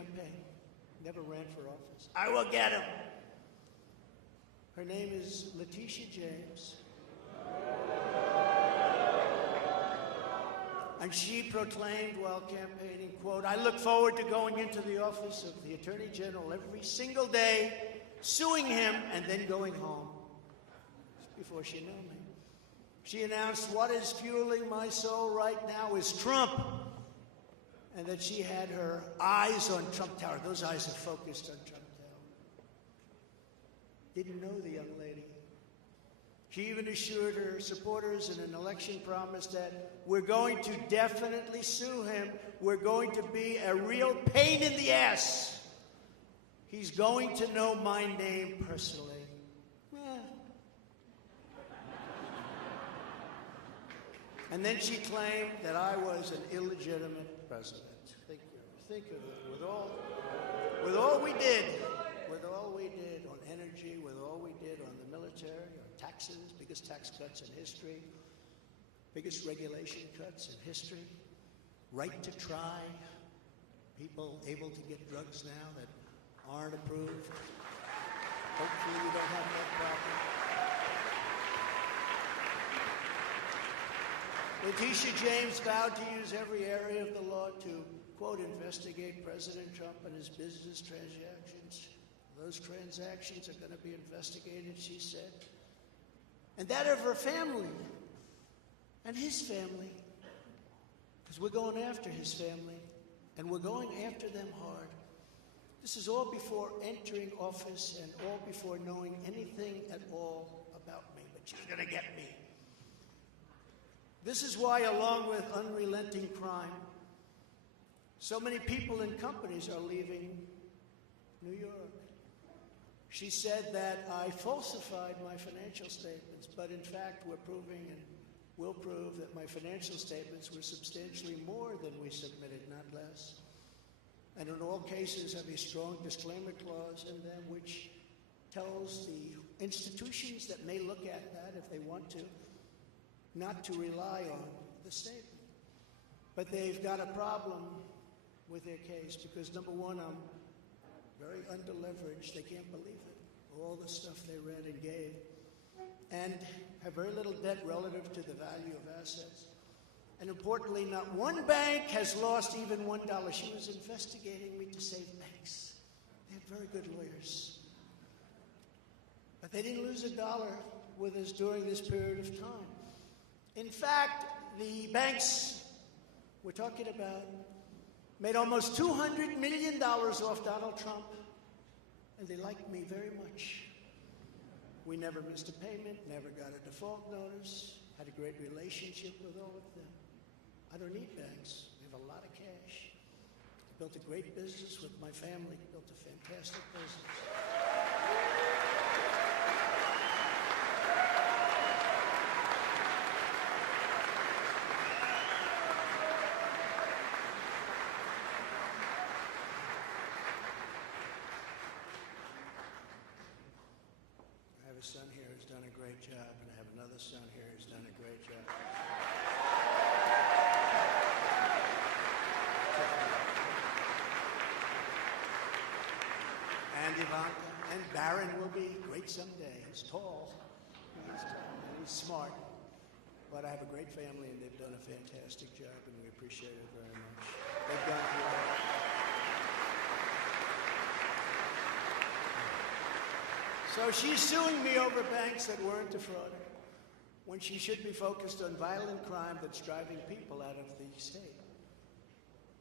campaign. Never ran for office. I will get him. Her name is Letitia James. And she proclaimed while campaigning, quote, I look forward to going into the office of the Attorney General every single day, suing him, and then going home. Before she knew me. She announced, what is fueling my soul right now is Trump. And that she had her eyes on Trump Tower. Those eyes are focused on Trump Tower. Didn't know the young lady. She even assured her supporters in an election promise that we're going to definitely sue him. We're going to be a real pain in the ass. He's going to know my name personally. And then she claimed that I was an illegitimate president. Think of it. With all we did on energy, with all we did on the military, on taxes, biggest tax cuts in history, biggest regulation cuts in history, right to try, people able to get drugs now that aren't approved. Hopefully you don't have that problem. Letitia James vowed to use every area of the law to, quote, investigate President Trump and his business transactions. Those transactions are going to be investigated, she said. And that of her family and his family. Because we're going after his family, and we're going after them hard. This is all before entering office and all before knowing anything at all about me. But she's going to get me. This is why, along with unrelenting crime, so many people and companies are leaving New York. She said that I falsified my financial statements, but in fact we're proving and will prove that my financial statements were substantially more than we submitted, not less. And in all cases have a strong disclaimer clause in them which tells the institutions that may look at that if they want to, not to rely on the statement. But they've got a problem with their case because, number one, I'm very underleveraged. They can't believe it. All the stuff they read and gave. And have very little debt relative to the value of assets. And importantly, not one bank has lost even $1. She was investigating me to save banks. They have very good lawyers. But they didn't lose $1 with us during this period of time. In fact, the banks we're talking about made almost $200 million off Donald Trump, and they liked me very much. We never missed a payment, never got a default notice, had a great relationship with all of them. I don't need banks. We have a lot of cash. I built a great business with my family, built a fantastic business. A son here who's done a great job, and I have another son here who's done a great job. And Ivanka, and Barron will be great someday. He's tall. He's smart. But I have a great family, and they've done a fantastic job, and we appreciate it very much. They've gone through it. So she's suing me over banks that weren't defrauded when she should be focused on violent crime that's driving people out of the state.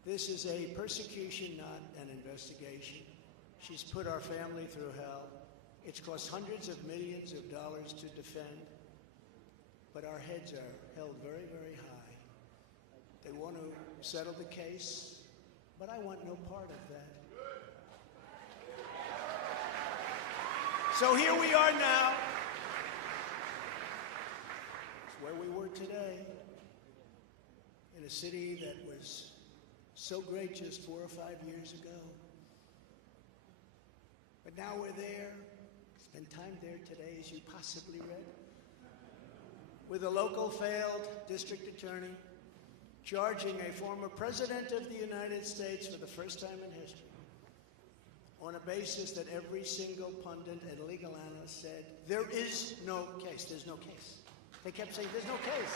This is a persecution, not an investigation. She's put our family through hell. It's cost hundreds of millions of dollars to defend, but our heads are held very, very high. They want to settle the case, but I want no part of that. So here we are now. It's where we were today, in a city that was so great just 4 or 5 years ago. But now we're there. Spend time there today, as you possibly read, with a local failed district attorney charging a former president of the United States for the first time in history on a basis that every single pundit and legal analyst said, there is no case. There's no case. They kept saying, there's no case.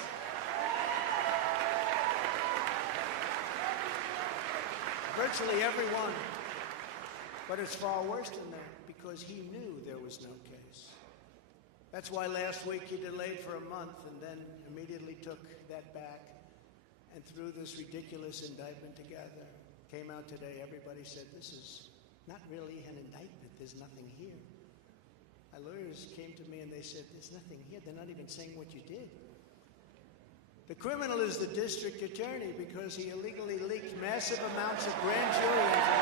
Virtually everyone. But it's far worse than that, because he knew there was no case. That's why last week he delayed for a month and then immediately took that back and threw this ridiculous indictment together. Came out today, everybody said, this is not really an indictment, there's nothing here. My lawyers came to me and they said, there's nothing here, they're not even saying what you did. The criminal is the district attorney because he illegally leaked massive amounts of grand jury information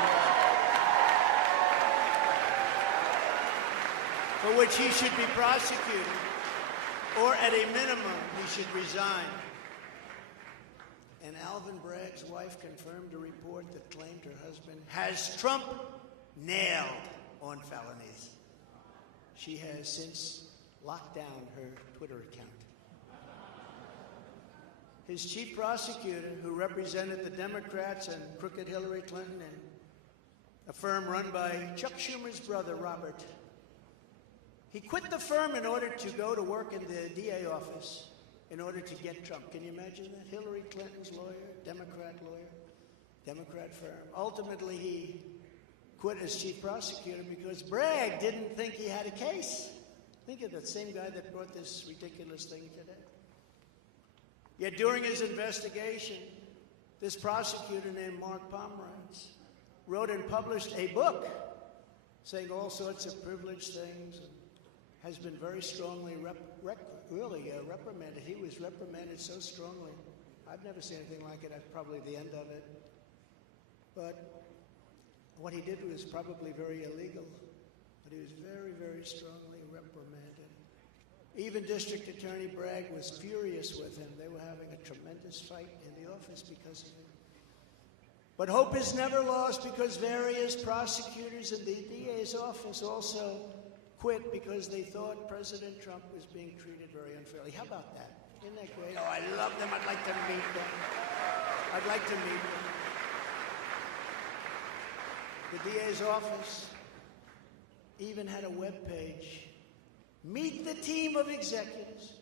for which he should be prosecuted, or at a minimum, he should resign. And Alvin Bragg's wife confirmed a report that claimed her husband has Trump nailed on felonies. She has since locked down her Twitter account. His chief prosecutor, who represented the Democrats and crooked Hillary Clinton in a firm run by Chuck Schumer's brother, Robert, he quit the firm in order to go to work in the DA office in order to get Trump. Can you imagine that? Hillary Clinton's lawyer, Democrat firm. Ultimately, he quit as chief prosecutor because Bragg didn't think he had a case. Think of that same guy that brought this ridiculous thing today. Yet during his investigation, this prosecutor named Mark Pomerantz wrote and published a book saying all sorts of privileged things, and has been very strongly reprimanded. He was reprimanded so strongly. I've never seen anything like it. That's probably the end of it. But what he did was probably very illegal. But he was very, very strongly reprimanded. Even District Attorney Bragg was furious with him. They were having a tremendous fight in the office because of it. But hope is never lost because various prosecutors in the DA's office also quit because they thought President Trump was being treated very unfairly. How about that? Isn't that great? Oh, I love them. I'd like to meet them. I'd like to meet them. The DA's office even had a web page. Meet the team of executives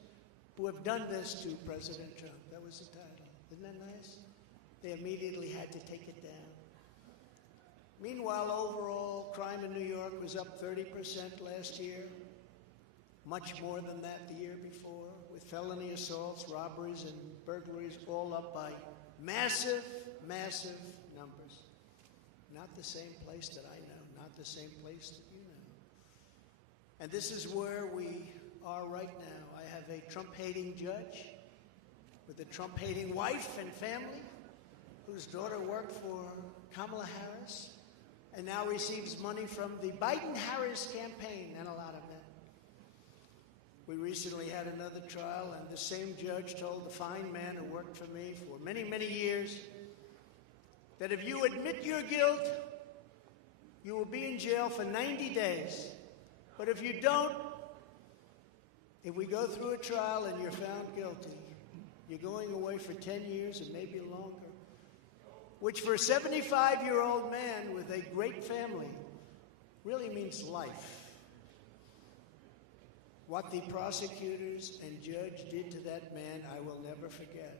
who have done this to President Trump. That was the title. Isn't that nice? They immediately had to take it down. Meanwhile, overall, crime in New York was up 30% last year, much more than that the year before, with felony assaults, robberies, and burglaries all up by massive, massive numbers. Not the same place that I know, not the same place that you know. And this is where we are right now. I have a Trump-hating judge with a Trump-hating wife and family whose daughter worked for Kamala Harris and now receives money from the Biden-Harris campaign, and a lot of that. We recently had another trial, and the same judge told the fine man who worked for me for many, many years that if you admit your guilt, you will be in jail for 90 days. But if you don't, if we go through a trial and you're found guilty, you're going away for 10 years and maybe longer, which for a 75-year-old man with a great family really means life. What the prosecutors and judge did to that man, I will never forget,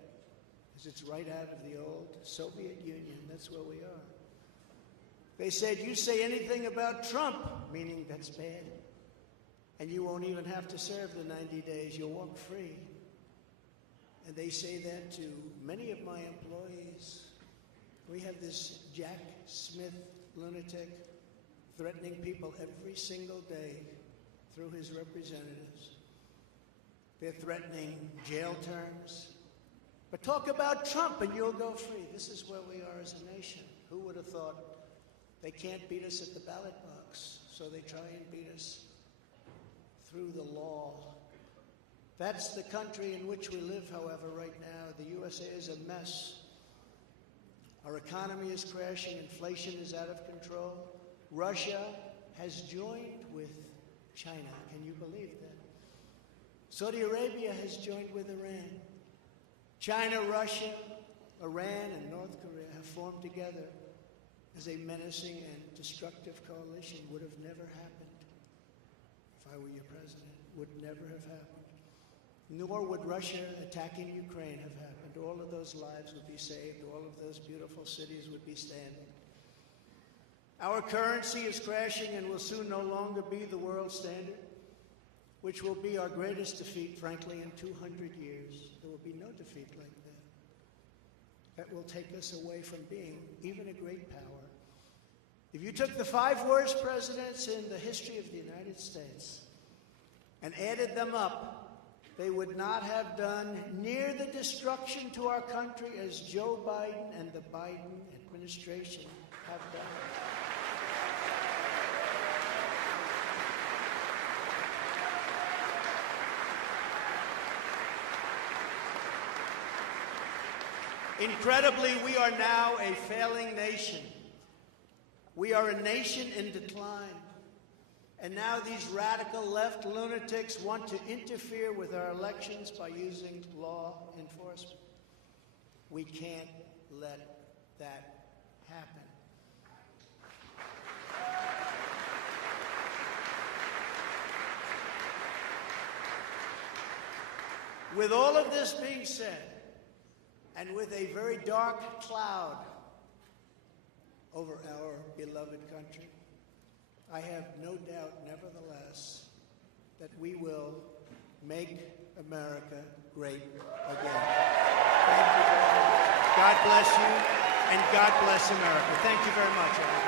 because it's right out of the old Soviet Union. That's where we are. They said, you say anything about Trump, meaning that's bad, and you won't even have to serve the 90 days. You'll walk free. And they say that to many of my employees. We have this Jack Smith lunatic threatening people every single day through his representatives. They're threatening jail terms. But talk about Trump and you'll go free. This is where we are as a nation. Who would have thought? They can't beat us at the ballot box, so they try and beat us through the law. That's the country in which we live, however, right now. The USA is a mess. Our economy is crashing. Inflation is out of control. Russia has joined with China. Can you believe that? Saudi Arabia has joined with Iran. China, Russia, Iran, and North Korea have formed together as a menacing and destructive coalition would have never happened if I were your president. Would never have happened. Nor would Russia attacking Ukraine have happened. All of those lives would be saved. All of those beautiful cities would be standing. Our currency is crashing and will soon no longer be the world standard, which will be our greatest defeat, frankly, in 200 years. There will be no defeat like that. That will take us away from being even a great power. If you took the 5 worst presidents in the history of the United States and added them up, they would not have done near the destruction to our country as Joe Biden and the Biden administration have done. Incredibly, we are now a failing nation. We are a nation in decline. And now these radical left lunatics want to interfere with our elections by using law enforcement. We can't let that happen. With all of this being said, and with a very dark cloud over our beloved country, I have no doubt, nevertheless, that we will make America great again. Thank you very much. God bless you, and God bless America. Thank you very much.